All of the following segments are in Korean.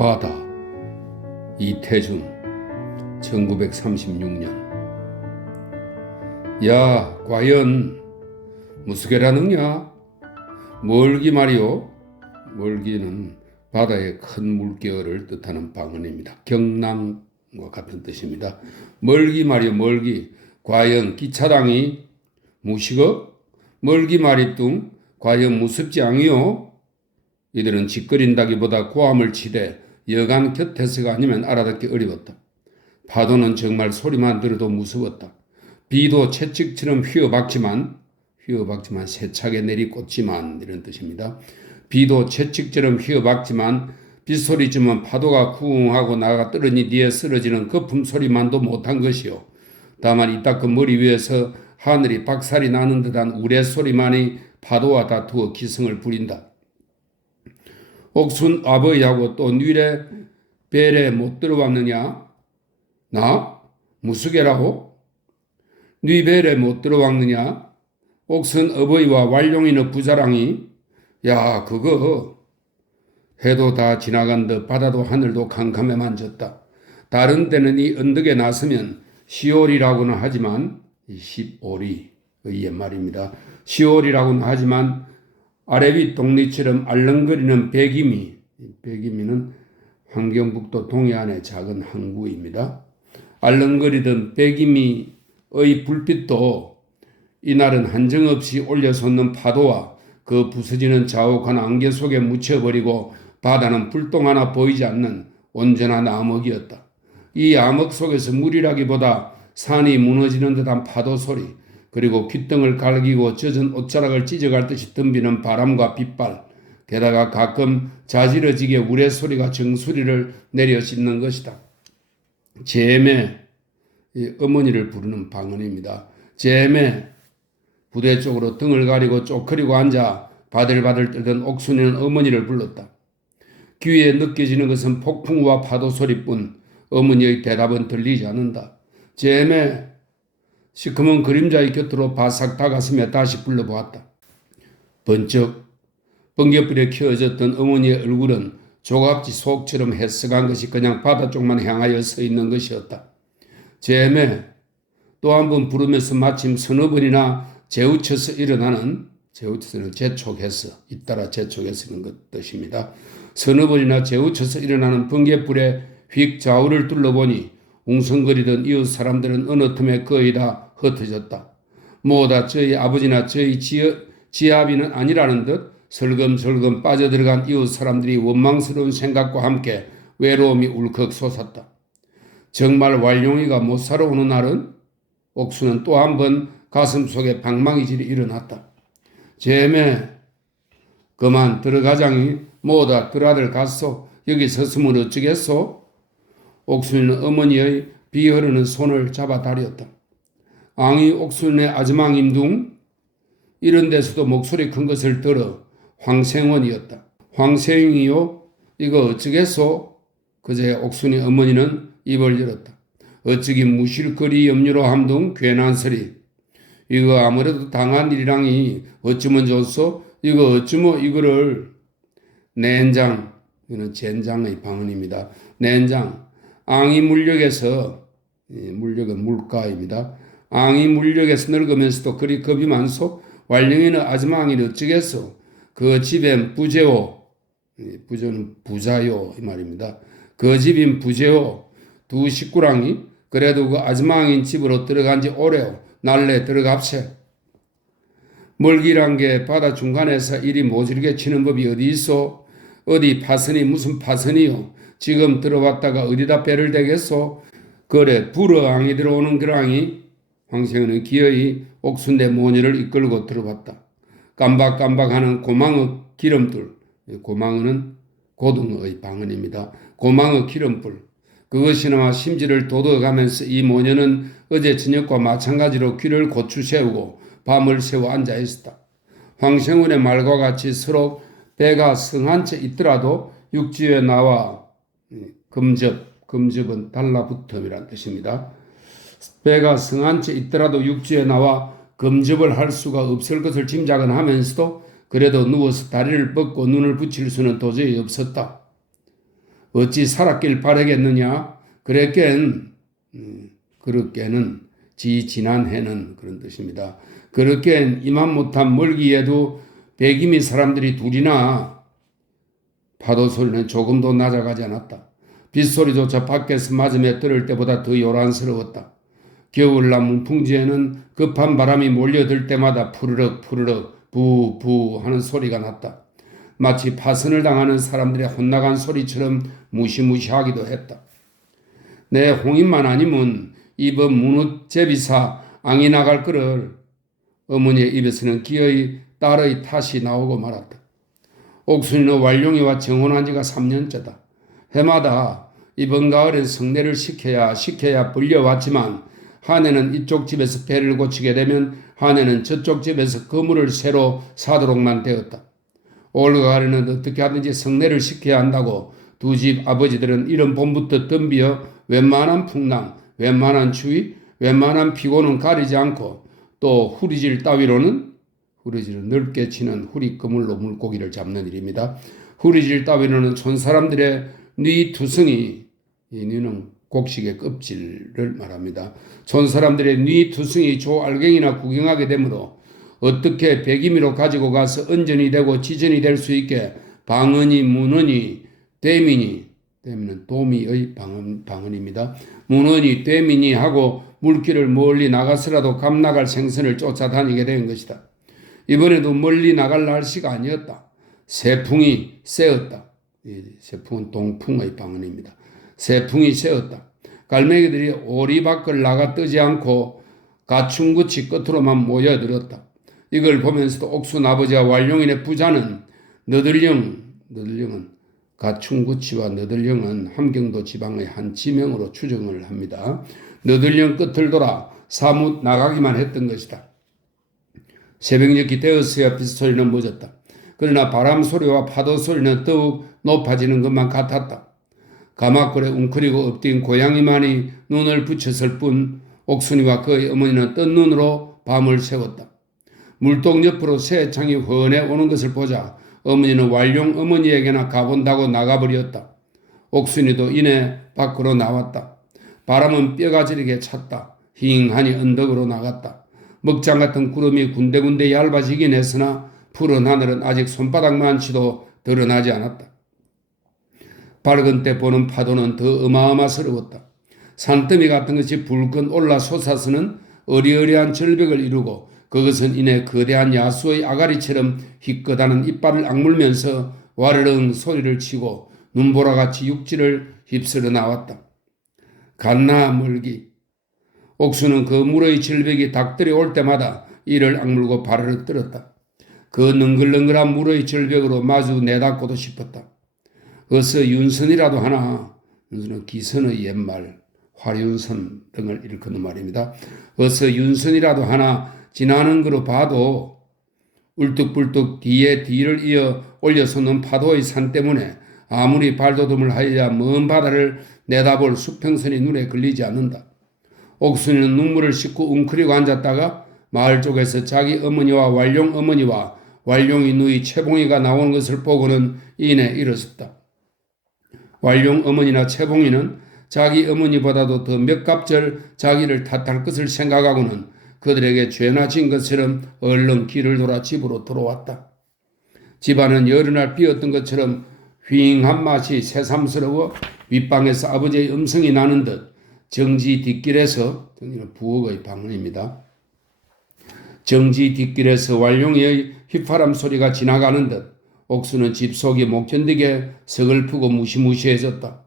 바다. 이태준 1936년. 야, 과연 무수개라느냐? 멀기 말이요. 멀기는 바다의 큰 물결을 뜻하는 방언입니다. 경남과 같은 뜻입니다. 멀기 말이요, 멀기. 과연 기차당이 무시거? 멀기 말이뚱 과연 무섭지 않이요? 이들은 짓거린다기보다 고함을 치되 여간 곁에서가 아니면 알아듣기 어려웠다. 파도는 정말 소리만 들어도 무서웠다. 비도 채찍처럼 휘어박지만 세차게 내리꽂지만 이런 뜻입니다. 비도 채찍처럼 휘어박지만 빗소리쯤은 파도가 쿵하고 나가 떨어니 뒤에 쓰러지는 거품 소리만도 못한 것이요. 다만 이따금 머리 위에서 하늘이 박살이 나는 듯한 우레소리만이 파도와 다투어 기승을 부린다. 옥순 아버지하고 또 뉘레 벨에 못 들어왔느냐? 나? 무수개라고? 뉘 벨에 못 들어왔느냐? 옥순 어버이와 왈룡이는 부자랑이 야 그거 해도 다 지나간 듯 바다도 하늘도 캄캄해 만졌다. 다른 때는 이 언덕에 나서면 시올이라고는 하지만 십오리 옛말입니다. 시올이라고는 하지만 아래위 동리처럼 알렁거리는 백이미는 환경북도 동해안의 작은 항구입니다. 알렁거리던 백이미의 불빛도 이날은 한정없이 올려솟는 파도와 그 부서지는 자욱한 안개 속에 묻혀버리고 바다는 불똥 하나 보이지 않는 온전한 암흑이었다. 이 암흑 속에서 물이라기보다 산이 무너지는 듯한 파도 소리, 그리고 귓등을 갈기고 젖은 옷자락을 찢어갈 듯이 덤비는 바람과 빗발, 게다가 가끔 자지러지게 우레소리가 정수리를 내려 씻는 것이다. 제매, 어머니를 부르는 방언입니다. 제매, 부대 쪽으로 등을 가리고 쪼그리고 앉아 바들바들 떨던 옥순이는 어머니를 불렀다. 귀에 느껴지는 것은 폭풍우와 파도 소리뿐 어머니의 대답은 들리지 않는다. 제매, 시커먼 그림자의 곁으로 바싹 다가서며 다시 불러보았다. 번쩍 번개불에 켜졌던 어머니의 얼굴은 조갑지 속처럼 해석한 것이 그냥 바다 쪽만 향하여 서 있는 것이었다. 제매, 또 한 번 부르면서 마침 서너 번이나 재우쳐서 일어나는, 재우쳐서는 재촉해서, 잇따라 재촉해서는 것 뜻입니다. 서너 번이나 재우쳐서 일어나는 번개불에 휙 좌우를 둘러보니 웅성거리던 이웃 사람들은 어느 틈에 거의 다 흩어졌다. 뭐다 저희 아버지나 저희 지아비는 아니라는 듯 설금설금 빠져들어간 이웃 사람들이 원망스러운 생각과 함께 외로움이 울컥 솟았다. 정말 왈룡이가 못 살아오는 날은 옥수는 또 한 번 가슴속에 방망이질이 일어났다. 제매, 그만 들어가자니 뭐다 들아들 갔소. 여기 섰으면 어쩌겠소? 옥순이는 어머니의 비 흐르는 손을 잡아 다렸다. 앙이 옥순의 아즈망임둥 이런 데서도 목소리 큰 것을 들어 황생원이었다. 황생이요? 이거 어쩌겠소? 그제 옥순이 어머니는 입을 열었다. 어쩌기 무실거리 염려로 함둥 괜한 소리. 이거 아무래도 당한 일이랑이 어쩌면 좋소? 이거 어쩌면 이거를 낸장, 이거는 젠장의 방언입니다. 낸장, 앙이 물력에서, 물력은 물가입니다. 앙이 물력에서 늙으면서도 그리 겁이 많소? 왈령이는 아즈망이는 어쩌겠소? 그 집엔 부제오, 부조는 부자요 이 말입니다. 그 집인 부제오 두 식구랑이 그래도 그 아즈망인 집으로 들어간 지 오래요. 날래 들어갑세. 멀기란 게 바다 중간에서 이리 모질게 치는 법이 어디 있어? 어디 파선이 무슨 파선이요? 지금 들어왔다가 어디다 배를 대겠소? 그래 불어앙이 들어오는 그랑이 황생은 기어이 옥순대 모녀를 이끌고 들어봤다. 깜박깜박하는 고망의 기름불, 고망어는 고등어의 방언입니다. 고망의 기름불, 그것이나마 심지를 돋워가면서 이 모녀는 어제 저녁과 마찬가지로 귀를 고추 세우고 밤을 새워 앉아 있었다. 황생훈의 말과 같이 서로 배가 성한 채 있더라도 육지에 나와 금접은 달라붙음이란 뜻입니다. 배가 성한 채 있더라도 육지에 나와 금접을 할 수가 없을 것을 짐작은 하면서도 그래도 누워서 다리를 뻗고 눈을 붙일 수는 도저히 없었다. 어찌 살았길 바라겠느냐? 그렇게는 지 지난 해는 그런 뜻입니다. 그렇게 이만 못한 멀기에도 백이미 사람들이 둘이나 파도 소리는 조금도 낮아가지 않았다. 빗소리조차 밖에서 맞으며 들을 때보다 더 요란스러웠다. 겨울날 문풍지에는 급한 바람이 몰려들 때마다 푸르륵 푸르륵 부부 하는 소리가 났다. 마치 파선을 당하는 사람들의 혼나간 소리처럼 무시무시하기도 했다. 내 홍인만 아니면 이번 문우제비사 앙이 나갈 거를 어머니의 입에서는 기어이 딸의 탓이 나오고 말았다. 옥순이는 왈룡이와 정혼한 지가 3년째다. 해마다 이번 가을엔 성례를 시켜야 불려왔지만 한해는 이쪽 집에서 배를 고치게 되면 한해는 저쪽 집에서 거물을 새로 사도록만 되었다. 올 가을에는 어떻게 하든지 성례를 시켜야 한다고 두 집 아버지들은 이런 봄부터 덤비어 웬만한 풍랑, 웬만한 추위, 웬만한 피고는 가리지 않고 또 후리질 따위로는 후리질은 넓게 치는 후리그물로 물고기를 잡는 일입니다. 후리질 따위로는 촌사람들의 뉘 투성이, 이 뉘는 곡식의 껍질을 말합니다. 촌사람들의 뉘 투성이 조알갱이나 구경하게 되므로 어떻게 백이미로 가지고 가서 언전이 되고 지전이 될 수 있게 방언이 문언이 되미니, 되미는 도미의 방언입니다. 문언이 되미니 하고 물길을 멀리 나가서라도 감나갈 생선을 쫓아다니게 된 것이다. 이번에도 멀리 나갈 날씨가 아니었다. 세풍이 쎄었다. 세풍은 동풍의 방언입니다. 세풍이 쎄었다. 갈매기들이 오리 밖을 나가 뜨지 않고 가충구치 끝으로만 모여들었다. 이걸 보면서도 옥순 아버지와 왈룡인의 부자는 너들령은 가충구치와 너들령은 함경도 지방의 한 지명으로 추정을 합니다. 너들령 끝을 돌아 사뭇 나가기만 했던 것이다. 새벽녘이 되었어야 빗소리는 멎었다. 그러나 바람 소리와 파도 소리는 더욱 높아지는 것만 같았다. 가마골에 웅크리고 엎드린 고양이만이 눈을 붙였을 뿐 옥순이와 그의 어머니는 뜬 눈으로 밤을 새웠다. 물동 옆으로 새 창이 훤해 오는 것을 보자 어머니는 왈룡 어머니에게나 가본다고 나가버렸다. 옥순이도 이내 밖으로 나왔다. 바람은 뼈가 저리게 찼다. 힝하니 언덕으로 나갔다. 먹장 같은 구름이 군데군데 얇아지긴 했으나 푸른 하늘은 아직 손바닥만치도 드러나지 않았다. 밝은 때 보는 파도는 더 어마어마스러웠다. 산더미 같은 것이 불끈 올라 솟아서는 어리어리한 절벽을 이루고 그것은 이내 거대한 야수의 아가리처럼 희끗하는 이빨을 악물면서 와르릉 소리를 치고 눈보라같이 육지를 휩쓸어 나왔다. 갔나 멀기. 옥수는 그 물의 절벽이 닭들이 올 때마다 이를 악물고 발을 떨었다. 그 능글능글한 물의 절벽으로 마주 내닫고도 싶었다. 어서 윤선이라도 하나, 윤선은 기선의 옛말, 화륜선 등을 일컫는 말입니다. 어서 윤선이라도 하나 지나는 거로 봐도 울뚝불뚝 뒤를 이어 올려서는 파도의 산 때문에 아무리 발돋움을 하여야 먼 바다를 내다볼 수평선이 눈에 걸리지 않는다. 옥순이는 눈물을 씻고 웅크리고 앉았다가 마을 쪽에서 자기 어머니와 왈룡 어머니와 왈룡이 누이 채봉이가 나오는 것을 보고는 이내 일어섰다. 왈룡 어머니나 채봉이는 자기 어머니보다도 더 몇 갑절 자기를 탓할 것을 생각하고는 그들에게 죄나 진 것처럼 얼른 길을 돌아 집으로 들어왔다. 집안은 여러 날 비었던 것처럼 휑한 맛이 새삼스러워 윗방에서 아버지의 음성이 나는 듯 정지 뒷길에서, 부엌의 방언입니다. 정지 뒷길에서 왈룡이의 휘파람 소리가 지나가는 듯 옥수는 집 속이 못 견디게 서글프고 무시무시해졌다.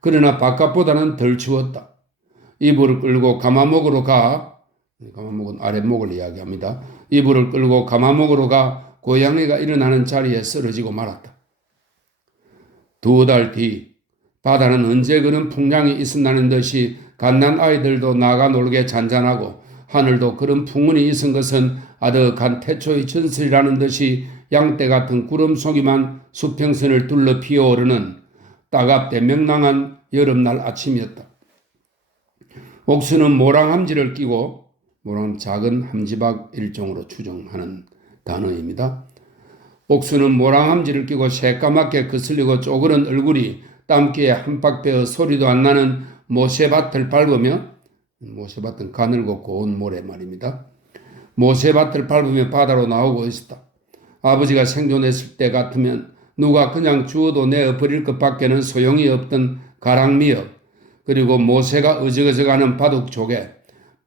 그러나 바깥보다는 덜 추웠다. 이불을 끌고 가마목으로 가, 가마목은 아랫목을 이야기합니다. 이불을 끌고 가마목으로 가 고양이가 일어나는 자리에 쓰러지고 말았다. 2달 뒤 바다는 언제 그런 풍랑이 있었나는 듯이 갓난 아이들도 나가 놀게 잔잔하고 하늘도 그런 풍운이 있은 것은 아득한 태초의 전설이라는 듯이 양떼 같은 구름 속이만 수평선을 둘러 피어오르는 따갑대 명랑한 여름날 아침이었다. 옥수는 모랑함지를 끼고, 모랑 작은 함지박 일종으로 추정하는 단어입니다. 옥수는 모랑함지를 끼고 새까맣게 거슬리고 쪼그른 얼굴이 땀기에 한박 베어 소리도 안 나는 모세밭을 밟으며, 모세밭은 가늘고 고운 모래 말입니다. 모세밭을 밟으며 바다로 나오고 있었다. 아버지가 생존했을 때 같으면 누가 그냥 주어도 내어버릴 것밖에는 소용이 없던 가랑미역, 그리고 모세가 어적어적하는 바둑조개,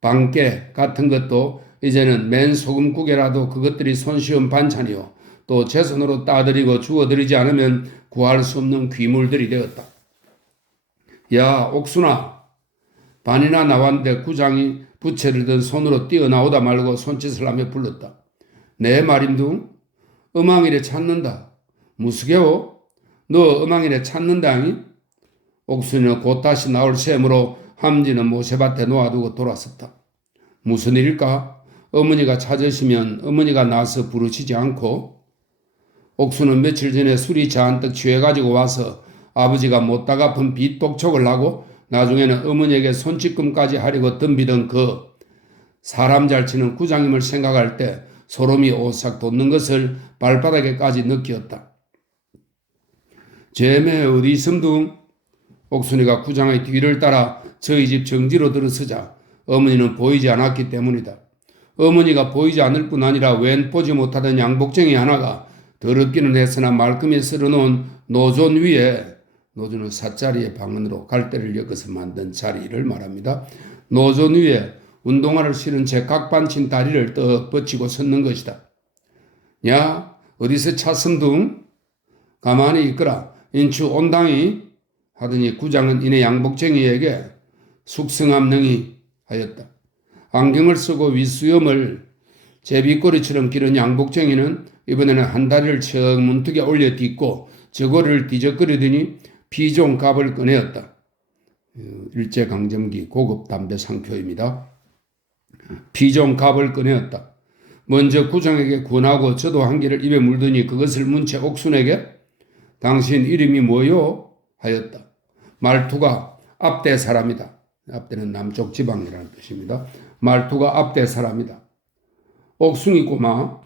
방깨 같은 것도 이제는 맨 소금국에라도 그것들이 손쉬운 반찬이요, 또 제 손으로 따드리고 주워드리지 않으면 구할 수 없는 귀물들이 되었다. 야, 옥순아, 반이나 나왔는데 구장이 부채를 든 손으로 뛰어나오다 말고 손짓을 하며 불렀다. 내 말임둥, 어망이래 찾는다. 무스개워? 너 어망이래 찾는다니? 옥순이는 곧 다시 나올 셈으로 함지는 모세밭에 놓아두고 돌아섰다. 무슨 일일까? 어머니가 찾으시면 어머니가 나서 부르시지 않고? 옥수는 며칠 전에 술이 잔뜩 취해가지고 와서 아버지가 못다 갚은 빚 독촉을 하고 나중에는 어머니에게 손짓금까지 하려고 덤비던 그 사람 잘 치는 구장님을 생각할 때 소름이 오싹 돋는 것을 발바닥에까지 느꼈다. 쟤매 어디 있음둥? 옥순이가 구장의 뒤를 따라 저희 집 정지로 들어서자 어머니는 보이지 않았기 때문이다. 어머니가 보이지 않을 뿐 아니라 웬 보지 못하던 양복쟁이 하나가 더럽기는 했으나 말끔히 쓸어놓은 노존 위에, 노존은 사자리의 방언으로 갈대를 엮어서 만든 자리를 말합니다. 노존 위에 운동화를 신은 채 각반친 다리를 떡 뻗치고 섰는 것이다. 야, 어디서 찾음둥? 가만히 있거라. 인추 온당이 하더니 구장은 이내 양복쟁이에게 숙성함능이 하였다. 안경을 쓰고 윗수염을 제비꼬리처럼 기른 양복쟁이는 이번에는 한 다리를 척 문턱에 올려 딛고 저고리를 뒤적거리더니 피종갑을 꺼내었다. 일제강점기 고급 담배 상표입니다. 피종갑을 꺼내었다. 먼저 구장에게 권하고 저도 한 개를 입에 물더니 그것을 문 채 옥순에게 당신 이름이 뭐요? 하였다. 말투가 앞대 사람이다. 앞대는 남쪽 지방이라는 뜻입니다. 말투가 앞대 사람이다. 옥순이 꼬마,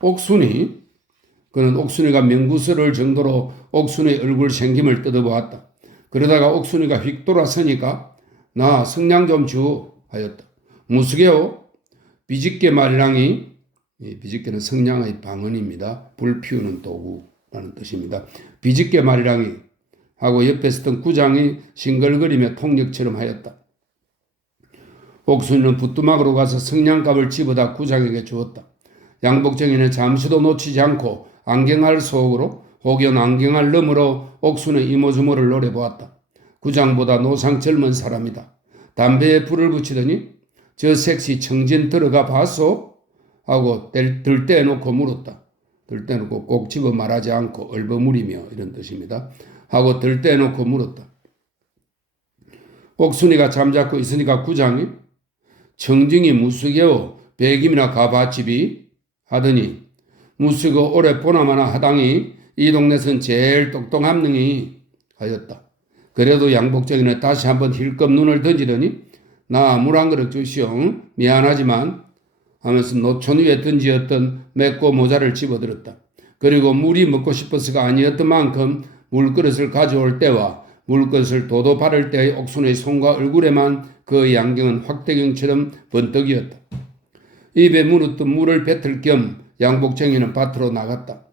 옥순이? 그는 옥순이가 명구스러울 정도로 옥순이의 얼굴 생김을 뜯어보았다. 그러다가 옥순이가 휙 돌아서니까 나 성냥 좀 주 하였다. 무수개요? 비집개 말이랑이, 비집개는 성냥의 방언입니다. 불 피우는 도구라는 뜻입니다. 비집개 말이랑이 하고 옆에 있었던 구장이 싱글거리며 통역처럼 하였다. 옥순이는 부뚜막으로 가서 성냥갑을 집어다 구장에게 주었다. 양복쟁이는 잠시도 놓치지 않고 안경알 속으로 혹여 안경알 너머로 옥순의 이모저모를 노려보았다. 구장보다 노상 젊은 사람이다. 담배에 불을 붙이더니 저 섹시 청진 들어가 봤소? 하고 들떼놓고 물었다. 들떼놓고 꼭 집어 말하지 않고 얼버무리며 이런 뜻입니다. 하고 들떼놓고 물었다. 옥순이가 잠자코 있으니까 구장이 청징이 무수개요 백임이나 가봤지비 하더니 무수고 오래 보나마나 하당이 이 동네선 제일 똑똑함능이 하였다. 그래도 양복쟁이는 다시 한번 힐끔 눈을 던지더니 나 물 한 그릇 주시오. 미안하지만 하면서 노천 위에 던지었던 맺고 모자를 집어들었다. 그리고 물이 먹고 싶어서가 아니었던 만큼 물그릇을 가져올 때와 물그릇을 도도 바를 때의 옥순의 손과 얼굴에만 그 양경은 확대경처럼 번뜩이었다. 입에 물었던 물을 뱉을 겸 양복쟁이는 밭으로 나갔다.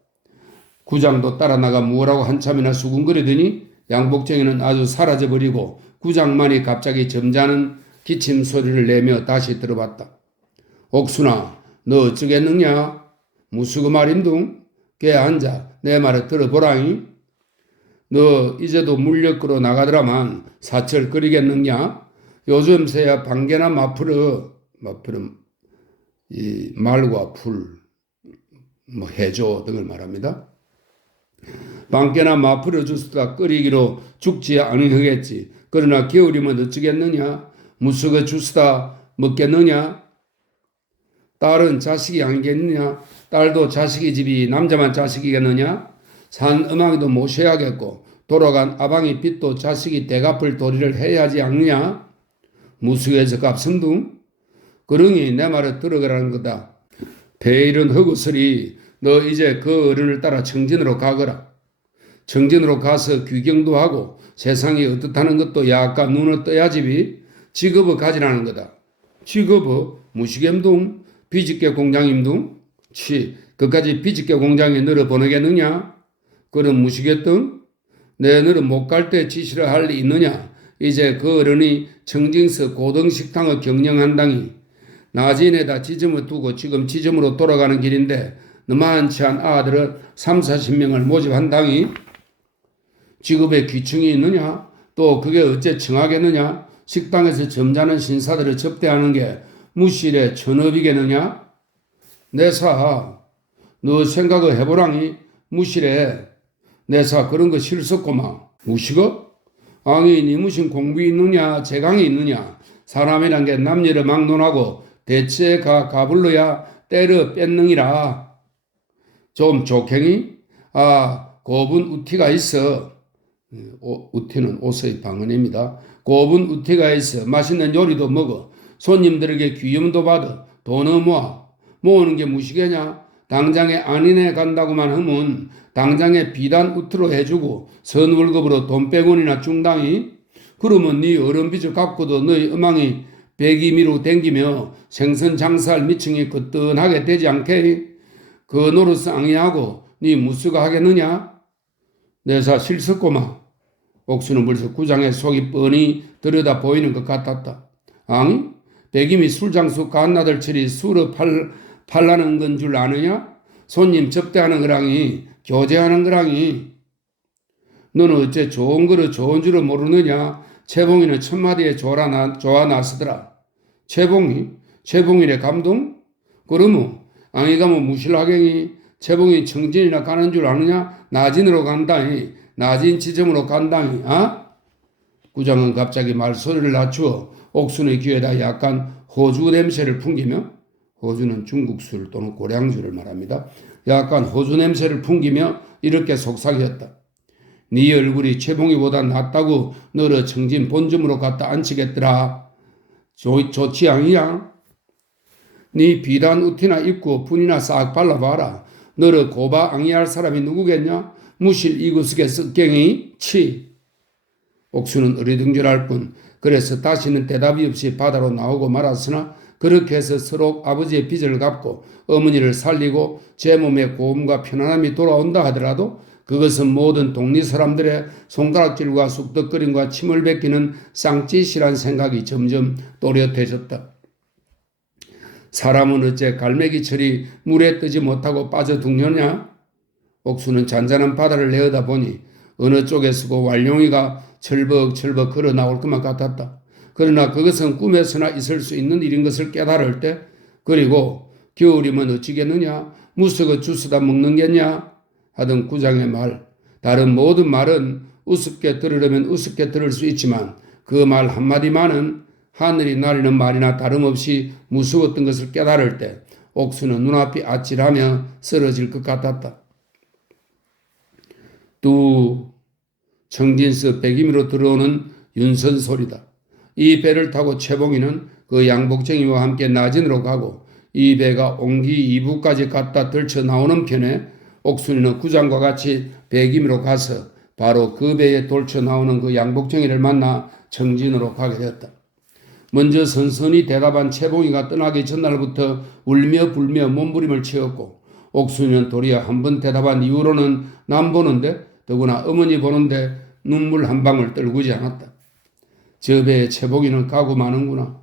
구장도 따라 나가 뭐라고 한참이나 수군거리더니 양복쟁이는 아주 사라져버리고 구장만이 갑자기 점잖은 기침 소리를 내며 다시 들어봤다. 옥순아, 너 어쩌겠느냐? 무수고 말임둥? 걔 앉아 내 말을 들어보라잉. 너 이제도 물려 끌어 나가더라만 사철 끓이겠느냐? 요즘새야 방개나 마풀은 이 말과 풀, 해조 등을 말합니다. 방개나 마풀어 주스다 끓이기로 죽지 않으겠지. 그러나 겨울이면 어쩌겠느냐? 무수거 주스다 먹겠느냐? 딸은 자식이 아니겠느냐? 딸도 자식이 집이 남자만 자식이겠느냐? 산 어망이도 모셔야겠고 돌아간 아방이 빚도 자식이 대갚을 도리를 해야 하지 않느냐? 무수거에서 값은둥? 그러니 내 말을 들어가라는 거다. 배일은 허구스리 너 이제 그 어른을 따라 청진으로 가거라. 청진으로 가서 귀경도 하고 세상이 어떻다는 것도 약간 눈을 떠야지 직업을 가지라는 거다. 직업은 무식엠둥 비집게 공장임둥 그까지 비집게 공장에 너를 보내겠느냐? 그런 무식했던 내 너는 못 갈 때 지시를 할 리 있느냐? 이제 그 어른이 청진서 고등식당을 경영한다니 나진에다 지점을 두고 지금 지점으로 돌아가는 길인데 너만치 한 아들을 3, 40명을 모집한다니 직업에 귀충이 있느냐? 또 그게 어째 청하겠느냐? 식당에서 점잖은 신사들을 접대하는 게 무실의 천업이겠느냐? 내사 너 생각을 해보라니 무실에 내사 그런 거 싫었구만. 무식어? 아니 니 무슨 공부 있느냐 재강이 있느냐 사람이란 게 남녀를 막론하고 대체 가불러야 때려 뺏능이라 좀 족행이 고분 우티가 있어. 우티는 옷의 방언입니다. 고분 우티가 있어. 맛있는 요리도 먹어. 손님들에게 귀염도 받아. 돈을 모으는 게 무식이냐? 당장에 안인해 간다고만 하면 당장에 비단 우트로 해주고 선월급으로 돈 100원이나 중당이 그러면 네 어른빚을 갚고도 너희 음망이 배기미로 댕기며 생선 장사할 미층이 거뜬하게 되지 않게 그 노릇 앙이하고 네 무수가 하겠느냐? 내사 실습고마. 옥수는 벌써 구장의 속이 뻔히 들여다 보이는 것 같았다. 아니? 배김이 술장수 갓나들처리 술을 팔라는 건 줄 아느냐? 손님 접대하는 거랑이 교제하는 거랑이 너는 어째 좋은 거를 좋은 줄을 모르느냐? 채봉이는 첫마디에 좋아 나서더라. 채봉이래 감동? 그러면 앙이가 뭐 무실하갱이 채봉이 청진이나 가는 줄 아느냐? 나진으로 간다니 나진 지점으로 간다니 구장은 갑자기 말소리를 낮추어 옥순의 귀에다 약간 호주 냄새를 풍기며 호주는 중국 술 또는 고량주를 말합니다. 약간 호주 냄새를 풍기며 이렇게 속삭였다. 네 얼굴이 채봉이보다 낫다고 너를 청진 본점으로 갖다 앉히겠더라. 좋지 않냐? 네 비단 우티나 입고 분이나 싹 발라봐라. 너를 고바 앙이할 사람이 누구겠냐? 무실 이구스게 썩갱이 옥수는 어리둥절할 뿐 그래서 다시는 대답이 없이 바다로 나오고 말았으나 그렇게 해서 서로 아버지의 빚을 갚고 어머니를 살리고 제 몸에 고움과 편안함이 돌아온다 하더라도 그것은 모든 동리 사람들의 손가락질과 쑥덕거림과 침을 뱉기는 쌍짓이란 생각이 점점 또렷해졌다. 사람은 어째 갈매기철이 물에 뜨지 못하고 빠져둥느냐? 옥수는 잔잔한 바다를 내어다보니 어느 쪽에 서고 왈룡이가 철벅철벅 걸어 나올 것만 같았다. 그러나 그것은 꿈에서나 있을 수 있는 일인 것을 깨달을 때 그리고 겨울이면 어찌겠느냐? 무석을 주스다 먹는겠냐? 하던 구장의 말. 다른 모든 말은 우습게 들으려면 우습게 들을 수 있지만 그 말 한마디만은 하늘이 나리는 말이나 다름없이 무서웠던 것을 깨달을 때 옥수는 눈앞이 아찔하며 쓰러질 것 같았다. 또 청진서 백임으로 들어오는 윤선 소리다. 이 배를 타고 최봉이는 그 양복쟁이와 함께 나진으로 가고 이 배가 옹기 2부까지 갔다 들쳐 나오는 편에 옥순이는 구장과 같이 백임으로 가서 바로 그 배에 돌쳐 나오는 그 양복쟁이를 만나 청진으로 가게 되었다. 먼저 선선히 대답한 최봉이가 떠나기 전날부터 울며 불며 몸부림을 치었고 옥순이는 도리어 한 번 대답한 이후로는 남 보는데 더구나 어머니 보는데 눈물 한 방울 떨구지 않았다. 저 배에 최봉이는 가고 마는구나.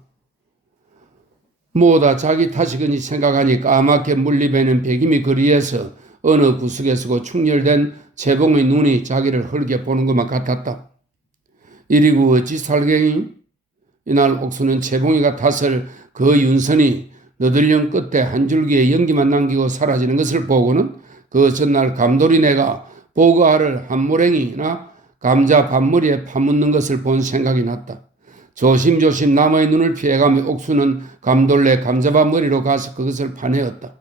뭐다 자기 탓이거니 생각하니 까맣게 물리배는 백임이 거리에서 어느 구석에 서고 충혈된 최봉의 눈이 자기를 헐게 보는 것만 같았다. 이리고 어찌 살갱이? 이날 옥수는 최봉이가 탓을 그 윤선이 너들령 끝에 한 줄기의 연기만 남기고 사라지는 것을 보고는 그 전날 감돌이네가 보고알을 한 모랭이나 감자 밥머리에 파묻는 것을 본 생각이 났다. 조심조심 남의 눈을 피해가며 옥수는 감돌래 감자밥 머리로 가서 그것을 파내었다.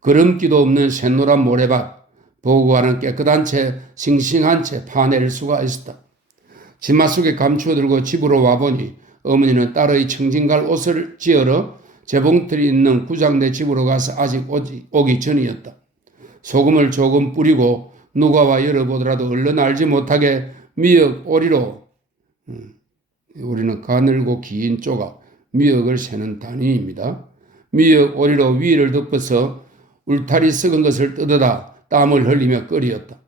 그름기도 없는 샛노란 모래밭, 보고알은 깨끗한 채 싱싱한 채 파낼 수가 있었다. 치마 속에 감추어 들고 집으로 와보니 어머니는 딸의 청진갈 옷을 지어러 재봉틀이 있는 구장내 집으로 가서 아직 오기 전이었다. 소금을 조금 뿌리고 누가와 열어보더라도 얼른 알지 못하게 미역 오리로 우리는 가늘고 긴 조각 미역을 세는 단위입니다. 미역 오리로 위를 덮어서 울타리 썩은 것을 뜯어다 땀을 흘리며 끓이었다.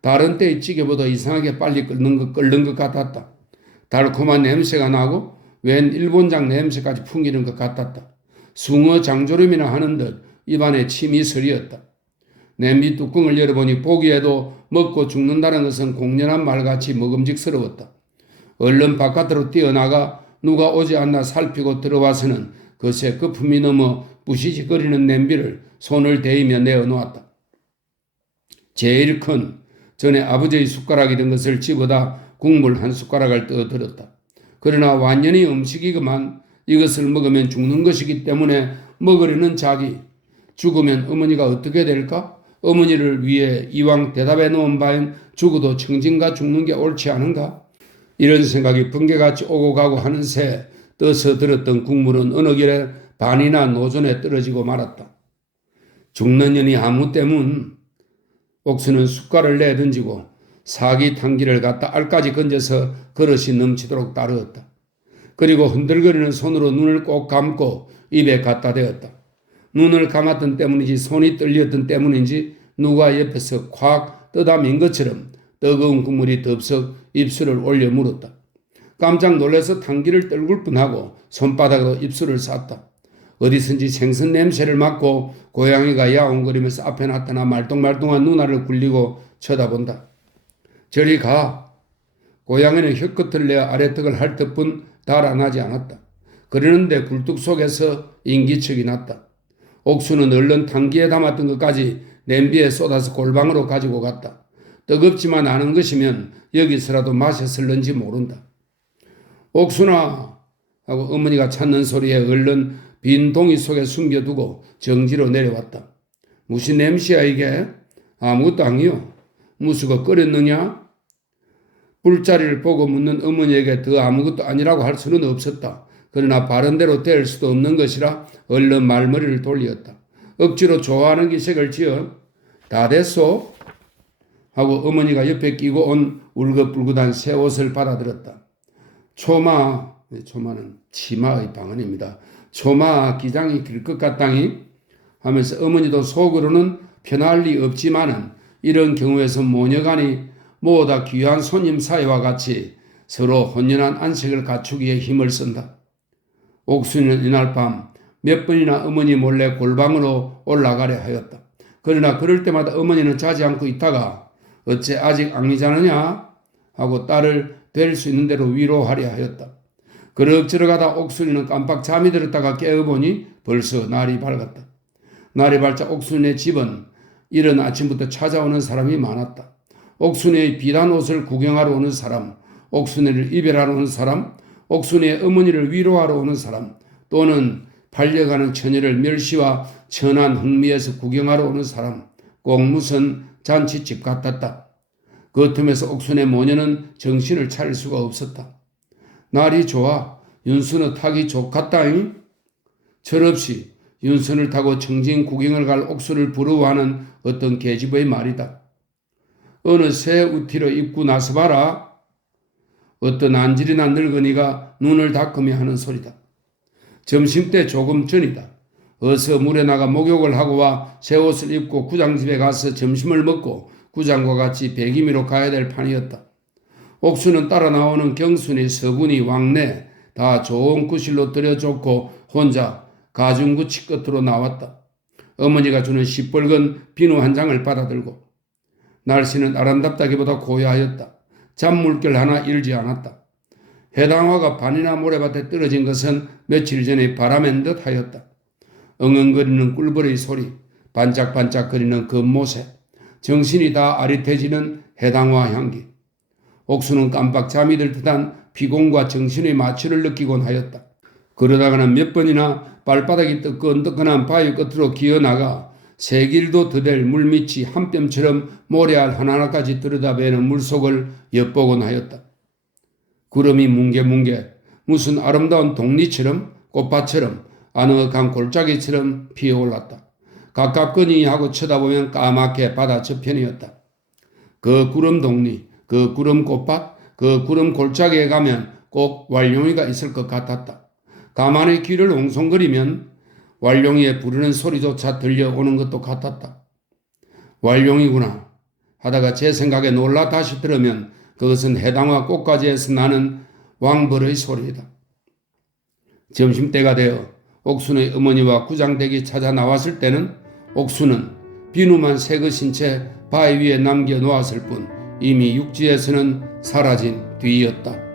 다른 때의 찌개보다 이상하게 빨리 끓는 것 같았다. 달콤한 냄새가 나고 웬 일본장 냄새까지 풍기는 것 같았다. 숭어 장조림이나 하는 듯 입안에 침이 서리었다. 냄비 뚜껑을 열어보니 보기에도 먹고 죽는다는 것은 공연한 말같이 먹음직스러웠다. 얼른 바깥으로 뛰어나가 누가 오지 않나 살피고 들어와서는 그새 거품이 넘어 부시시거리는 냄비를 손을 대이며 내어놓았다. 제일 큰 전에 아버지의 숟가락이 된 것을 집어다 국물 한 숟가락을 떠들었다. 그러나 완전히 음식이구만. 이것을 먹으면 죽는 것이기 때문에 먹으려는 자기. 죽으면 어머니가 어떻게 될까? 어머니를 위해 이왕 대답해 놓은 바엔 죽어도 청진가 죽는 게 옳지 않은가? 이런 생각이 번개같이 오고 가고 하는 새 떠서 들었던 국물은 어느 길에 반이나 노전에 떨어지고 말았다. 죽는 년이 아무 때문. 옥수는 숟갈을 내던지고 사기 탕기를 갖다 알까지 건져서 그릇이 넘치도록 따르었다. 그리고 흔들거리는 손으로 눈을 꼭 감고 입에 갖다 대었다. 눈을 감았던 때문인지 손이 떨렸던 때문인지 누가 옆에서 콱 떠다민 것처럼 뜨거운 국물이 덥석 입술을 올려 물었다. 깜짝 놀라서 탕기를 떨굴 뻔하고 손바닥으로 입술을 쌌다. 어디선지 생선 냄새를 맡고 고양이가 야옹거리면서 앞에 나타나 말똥말똥한 누나를 굴리고 쳐다본다. 저리 가. 고양이는 혀끝을 내어 아래턱을 핥을 달아나지 않았다. 그러는데 굴뚝 속에서 인기척이 났다. 옥수는 얼른 탕기에 담았던 것까지 냄비에 쏟아서 골방으로 가지고 갔다. 뜨겁지만 않은 것이면 여기서라도 마셨을는지 모른다. 옥수나 하고 어머니가 찾는 소리에 얼른 빈 동이 속에 숨겨두고 정지로 내려왔다. 무슨 냄새야 이게? 아무것도 아니요. 무수가 끓였느냐? 불자리를 보고 묻는 어머니에게 더 아무것도 아니라고 할 수는 없었다. 그러나 바른대로 될 수도 없는 것이라 얼른 말머리를 돌렸다. 억지로 좋아하는 기색을 지어 다 됐소? 하고 어머니가 옆에 끼고 온 울긋불긋한 새 옷을 받아들었다. 초마는 치마의 방언입니다. 초마 기장이 길 것 같다니 하면서 어머니도 속으로는 편할 리 없지만은 이런 경우에서 모녀간이 모두 귀한 손님 사이와 같이 서로 혼연한 안색을 갖추기에 힘을 쓴다. 옥수는 이날 밤 몇 번이나 어머니 몰래 골방으로 올라가려 하였다. 그러나 그럴 때마다 어머니는 자지 않고 있다가 어째 아직 안 자느냐 하고 딸을 될 수 있는 대로 위로하려 하였다. 그럭저럭 하다 옥순이는 깜빡 잠이 들었다가 깨어보니 벌써 날이 밝았다. 날이 밝자 옥순이의 집은 이른 아침부터 찾아오는 사람이 많았다. 옥순이의 비단 옷을 구경하러 오는 사람, 옥순이를 이별하러 오는 사람, 옥순이의 어머니를 위로하러 오는 사람, 또는 반려가는 처녀를 멸시와 천한 흥미에서 구경하러 오는 사람, 꼭 무슨 잔치집 같았다. 그 틈에서 옥순의 모녀는 정신을 차릴 수가 없었다. 날이 좋아. 윤순을 타기 좋겠다잉? 철없이 윤순을 타고 청진 구경을 갈 옥수를 부러워하는 어떤 계집의 말이다. 어느 새 우티로 입고 나서 봐라. 어떤 안질이나 늙은이가 눈을 닦으며 하는 소리다. 점심때 조금 전이다. 어서 물에 나가 목욕을 하고 와 새 옷을 입고 구장집에 가서 점심을 먹고 구장과 같이 배기미로 가야 될 판이었다. 옥수는 따라 나오는 경순이, 서분이, 왕래 다 좋은 구실로 들여줬고 혼자 가중구치 끝으로 나왔다. 어머니가 주는 시뻘건 비누 한 장을 받아들고 날씨는 아름답다기보다 고요하였다. 잔물결 하나 일지 않았다. 해당화가 반이나 모래밭에 떨어진 것은 며칠 전에 바람엔 듯 하였다. 엉엉거리는 꿀벌의 소리, 반짝반짝거리는 금모새, 정신이 다 아릿해지는 해당화 향기. 옥수는 깜빡 잠이 들 듯한 피곤과 정신의 마취를 느끼곤 하였다. 그러다가는 몇 번이나 발바닥이 뜨끈뜨끈한 바위 끝으로 기어나가 세 길도 더 될 물밑이 한 뼘처럼 모래알 하나하나까지 들여다보는 물속을 엿보곤 하였다. 구름이 뭉게뭉게 무슨 아름다운 동리처럼 꽃밭처럼 아늑한 골짜기처럼 피어올랐다. 가깝거니 하고 쳐다보면 까맣게 바다 저편이었다. 그 구름 동리, 그 구름 꽃밭, 그 구름 골짜기에 가면 꼭 왈룡이가 있을 것 같았다. 가만히 귀를 옹송거리면 왈룡이의 부르는 소리조차 들려오는 것도 같았다. 왈룡이구나 하다가 제 생각에 놀라 다시 들으면 그것은 해당화 꽃가지에서 나는 왕벌의 소리이다. 점심때가 되어 옥순의 어머니와 구장댁이 찾아 나왔을 때는 옥순은 비누만 새것인 채 바위 위에 남겨놓았을 뿐 이미 육지에서는 사라진 뒤이었다.